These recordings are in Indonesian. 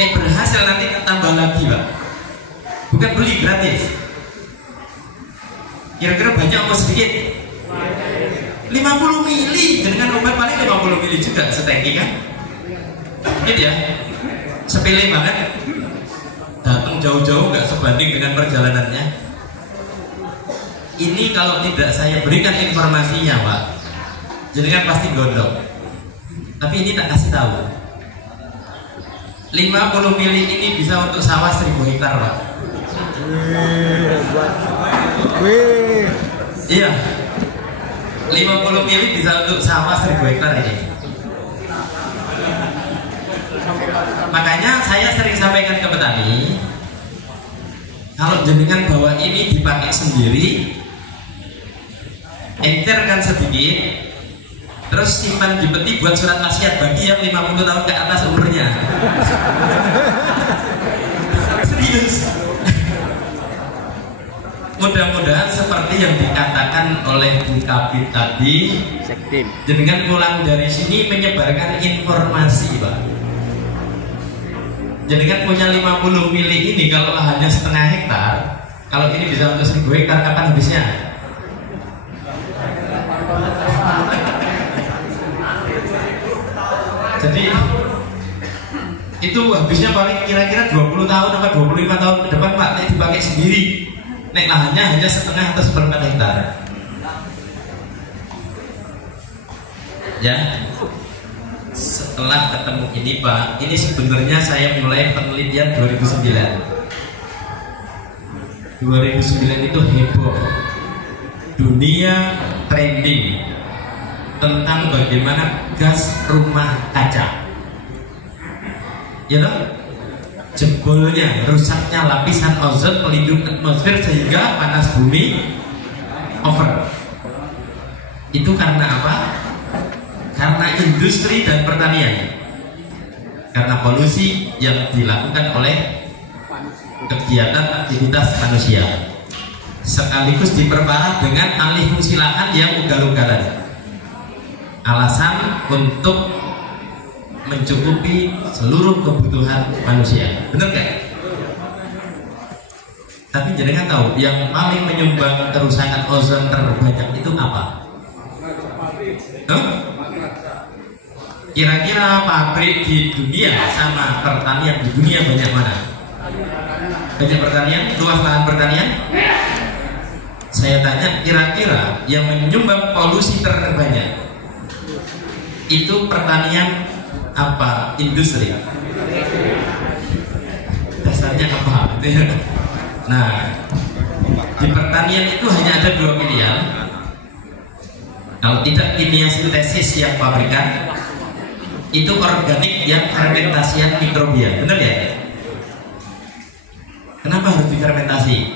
Nek berhasil nanti tambah lagi Pak. Bukan beli gratis. Kira-kira banyak apa sedikit? 50 mili dengan obat paling 50 mili juga setengki kan? Gitu ya? Sepele banget. Datang jauh-jauh nggak sebanding dengan perjalanannya. Ini kalau tidak saya berikan informasinya Pak, jadi kan pasti gondok. Tapi ini tak kasih tahu. 50 mili ini bisa untuk sawah 1000 hektar Pak. Wih. Iya. 50 mili bisa untuk sawah 1000 hektar ini. Makanya saya sering sampaikan ke petani, kalau jenengan bawa ini dipakai sendiri, encerkan sedikit, terus simpan di peti buat surat wasiat bagi yang 50 tahun ke atas umurnya. Serius. Mudah-mudahan seperti yang dikatakan oleh Bu Kabit tadi, jenengan pulang dari sini menyebarkan informasi Pak. Jenengan punya 50 mili ini, kalau lahannya setengah hektar, kalau ini bisa untuk 1000 hektar, kapan habisnya? Jadi itu habisnya paling kira-kira 20 tahun atau 25 tahun ke depan Pak, nek dipakai sendiri. Nek lahannya hanya setengah atau 1/4 hektar. Ya. Setelah ketemu ini Pak, ini sebenarnya saya mulai penelitian 2009. 2009 itu heboh. Dunia trending tentang bagaimana gas rumah kaca. Ya toh? Jebolnya, rusaknya lapisan ozon pelindung atmosfer sehingga panas bumi over. Itu karena apa? Karena industri dan pertanian. Karena polusi yang dilakukan oleh kegiatan aktivitas manusia. Sekaligus diperparah dengan alih fungsi lahan yang ugal-ugalan. Alasan untuk mencukupi seluruh kebutuhan manusia. Benar gak? Tapi jangan tahu yang paling menyumbang kerusakan ozon terbanyak itu apa? Kira-kira pabrik di dunia sama pertanian di dunia banyak mana? Banyak pertanian? Luas lahan pertanian? Saya tanya, kira-kira yang menyumbang polusi terbanyak itu pertanian apa industri? Dasarnya apa? Nah, di pertanian itu hanya ada 2 pilihan. Kalau tidak kimia sintesis yang pabrikan, itu organik yang fermentasian mikrobia. Benar ya? Kenapa harus difermentasi?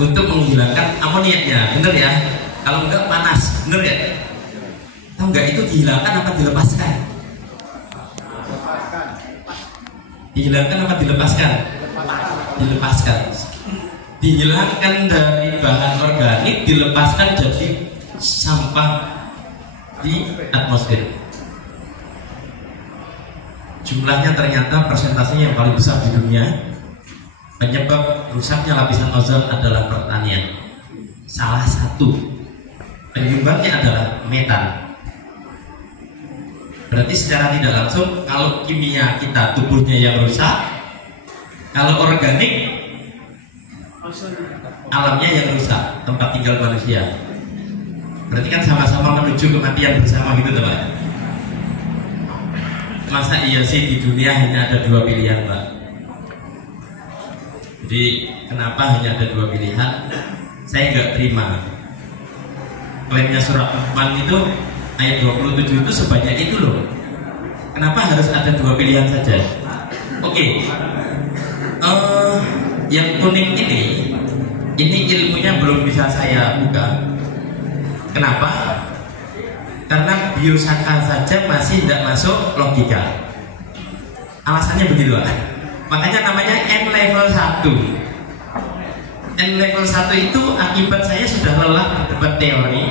Untuk menghilangkan amoniaknya. Benar ya? Kalau enggak panas. Benar ya? Tahu enggak itu dihilangkan apa dilepaskan? Dihilangkan apa dilepaskan? Dilepaskan. Dihilangkan dari bahan organik, dilepaskan jadi sampah di atmosfer. Jumlahnya ternyata persentasenya yang paling besar di dunia. Penyebab rusaknya lapisan ozon adalah pertanian. Salah satu penyumbangnya adalah metan. Berarti secara tidak langsung, kalau kimia kita tubuhnya yang rusak, kalau organik alamnya yang rusak, tempat tinggal manusia. Berarti kan sama-sama menuju kematian bersama gitu Pak. Masa iya sih di dunia hanya ada 2 pilihan Pak? Jadi kenapa hanya ada 2 pilihan? Saya nggak terima. Klaimnya surat Luqman itu ayat 27 itu sebanyak itu loh. Kenapa harus ada 2 pilihan saja? Oke. Yang kuning ini ilmunya belum bisa saya buka. Kenapa? Karena biosaka saja masih tidak masuk logika. Alasannya begitu Pak. Makanya namanya N level 1. N level 1 itu akibat saya sudah lelah berdebat teori.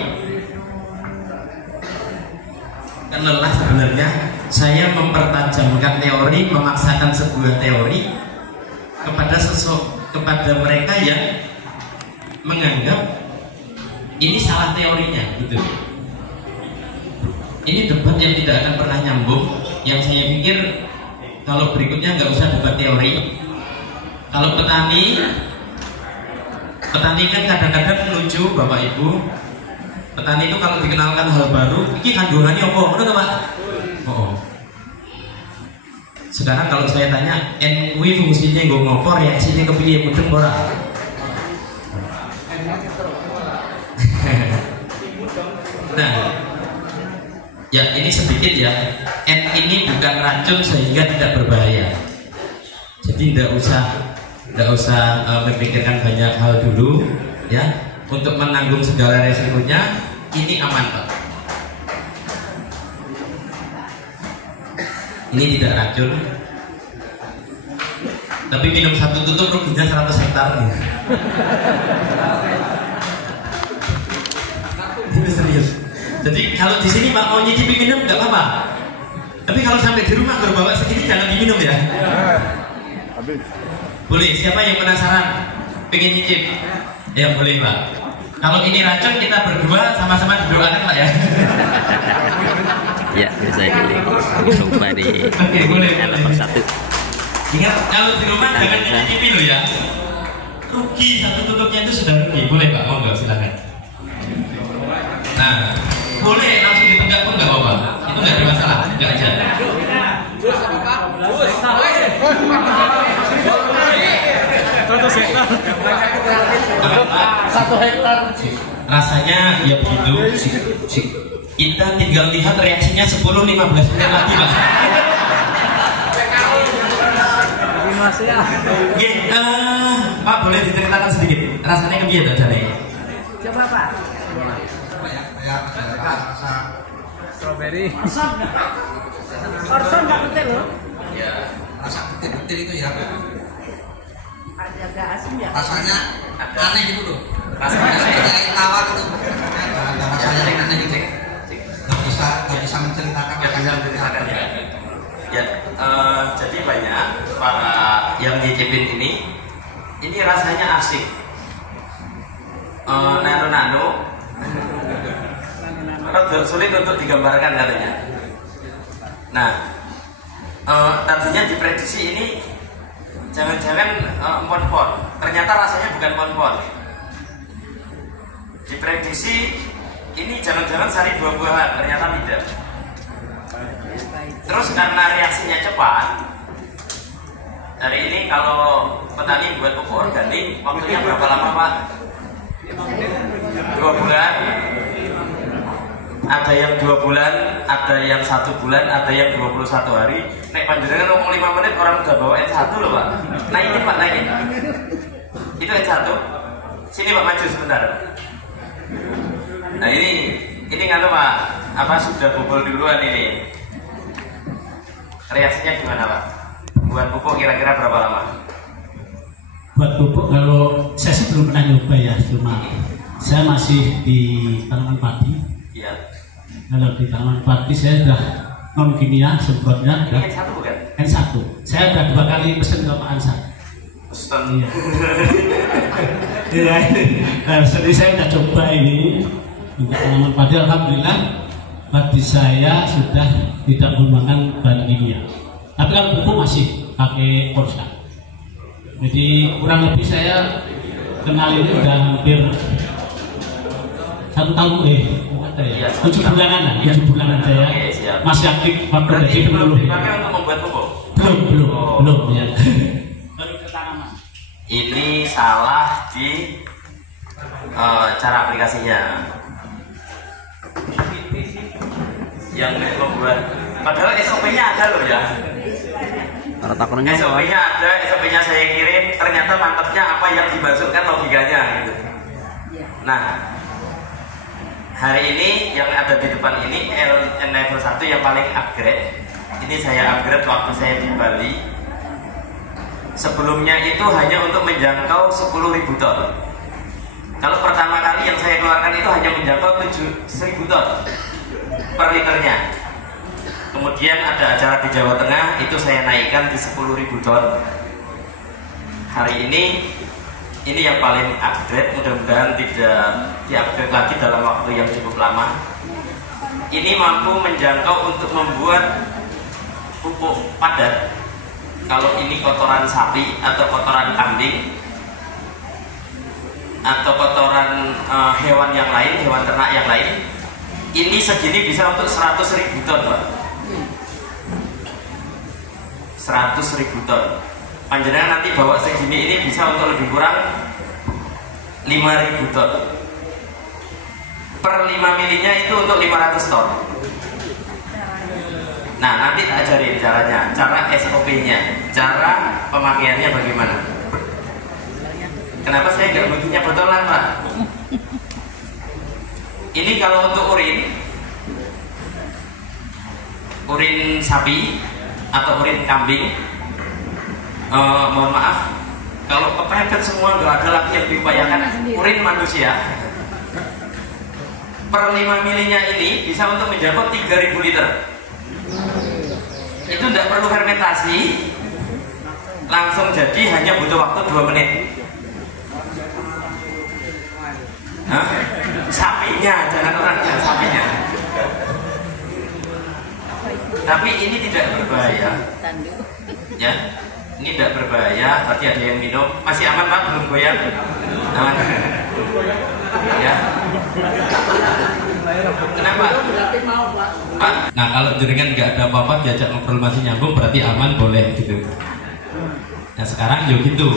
Kan lelah sebenarnya. saya mempertajamkan teori, memaksakan sebuah teori kepada mereka yang menganggap ini salah teorinya, gitu. Ini debat yang tidak akan pernah nyambung. Yang saya pikir kalau berikutnya nggak usah debat teori. Kalau petani kan kadang-kadang lucu, Bapak Ibu. Petani itu kalau dikenalkan hal baru, ini kandungannya apa? Menurut Pak? Oh. Sekarang kalau saya tanya, NUI fungsinya gue ngopor, reaksinya kepiye mudeng ora? Nah, ya ini sedikit ya. N ini bukan racun sehingga tidak berbahaya. Jadi tidak usah memikirkan banyak hal dulu, ya. Untuk menanggung segala resikonya, ini aman, Pak. Ini tidak racun. Tapi minum satu tutup ruginya 100 hektar nih. Ini serius. Jadi kalau di sini Pak mau nyicipi minum nggak apa-apa. Tapi kalau sampai di rumah baru bawa segini jangan diminum ya. Boleh. Siapa yang penasaran? Pengen nyicip? Ya boleh Pak. Kalau ini racun kita berdua sama-sama didoakan Pak ya. Ya bisa coba di nomor 1. Ingat kalau di rumah jangan nyicipi loh ya. Rugi satu tutupnya itu sudah rugi. Boleh Pak? Oh enggak silakan. Nah, boleh langsung ditegak pun nggak apa-apa. Itu nggak ada masalah, nggak aja. Satu hektar. Rasanya ya begitu. Kita tinggal lihat reaksinya 10-15 menit lagi Pak. Oke, Pak boleh diceritakan sedikit rasanya kebiasa tadi? Coba Pak. Rasa Strawberry. Orson nggak betul loh. Ya. rasa betil-betil itu ya. Agak asin ya. Rasanya aneh gitu loh. Rasanya seperti tawar itu. Ada rasa yang aneh gitu. Nggak bisa menceritakan. Nggak bisa menceritakan ya. Ya, jadi banyak para yang nyicipin ini rasanya asik. Nano-nano. Sulit untuk digambarkan katanya. Nah, tadinya diprediksi ini jangan-jangan empon-pon. Ternyata rasanya bukan empon-pon. Diprediksi ini jangan-jangan sari buah-buahan. Ternyata tidak. Terus karena reaksinya cepat, hari ini kalau petani buat pupuk organik, waktunya berapa lama Pak? 2 bulan. Ada yang 2 bulan, ada yang 1 bulan, ada yang 21 hari. Nek panjenengan ngomong 5 menit orang udah bawa N1 loh Pak. Naikin Pak, naikin. Itu N1. Sini Pak, maju sebentar. Nah ini nganu Pak, apa sudah bobol duluan ini? Reaksinya gimana Pak? Buat pupuk kira-kira berapa lama? Buat pupuk kalau saya sih belum pernah nyoba ya, cuma saya masih di tanaman padi. Iya. Kalau di tanaman padi saya sudah non kimia semprotnya. Ini N1 bukan? N1. Saya sudah 2 kali pesen ke Pak Ansar. Pesen. Iya. Iya. Jadi saya sudah coba ini untuk tanaman padi. Alhamdulillah padi saya sudah tidak menggunakan bahan kimia. Tapi kalau pupuk masih pakai Polska. Jadi kurang lebih saya kenal ini sudah hampir 1 tahun ada ya, 7 bulanan lah, 7 bulanan saya masih aktif waktu jadi penyuluh. Dipakai untuk membuat pupuk? Belum ya. Baru ke tanaman. Ini salah di cara aplikasinya. Yang membuat, padahal SOP-nya ada loh ya. SOP-nya ada, SOP-nya saya kirim, ternyata mantapnya apa yang dimasukkan logikanya gitu. Nah, hari ini yang ada di depan ini level 1 yang paling upgrade. Ini saya upgrade waktu saya di Bali. Sebelumnya itu hanya untuk menjangkau 10.000 ton. Kalau pertama kali yang saya keluarkan itu hanya menjangkau 7.000 ton per liternya. Kemudian ada acara di Jawa Tengah, itu saya naikkan di 10.000 ton. Hari ini yang paling upgrade, mudah-mudahan tidak diupgrade lagi dalam waktu yang cukup lama. Ini mampu menjangkau untuk membuat pupuk padat. Kalau ini kotoran sapi atau kotoran kambing atau kotoran hewan yang lain, hewan ternak yang lain, ini segini bisa untuk 100.000 ton, Pak. 100.000 ton. Panjenengan nanti bawa segini ini bisa untuk lebih kurang 5.000 ton. Per 5 milinya itu untuk 500 ton. Nah, nanti tak ajarin caranya, cara SOP-nya, cara pemakaiannya bagaimana. Kenapa saya nggak bikinnya botolan, Pak? Ini kalau untuk urin sapi atau urin kambing, mohon maaf, kalau kepepet semua nggak ada lagi yang diupayakan. Urin manusia per 5 milinya ini bisa untuk menjangkau 3.000 liter. Itu tidak perlu fermentasi, langsung jadi, hanya butuh waktu 2 menit. Hah? Sapinya, jangan orangnya, sapinya. Tapi ini tidak berbahaya, ya. Ini tidak berbahaya. Tadi ada yang minum, masih aman, Pak? Belum goyang? Aman. Ya. Kenapa? Pak. Nah, kalau jenengan nggak ada apa-apa, diajak ngobrol masih nyambung, berarti aman, boleh gitu. Nah, sekarang yuk gitu.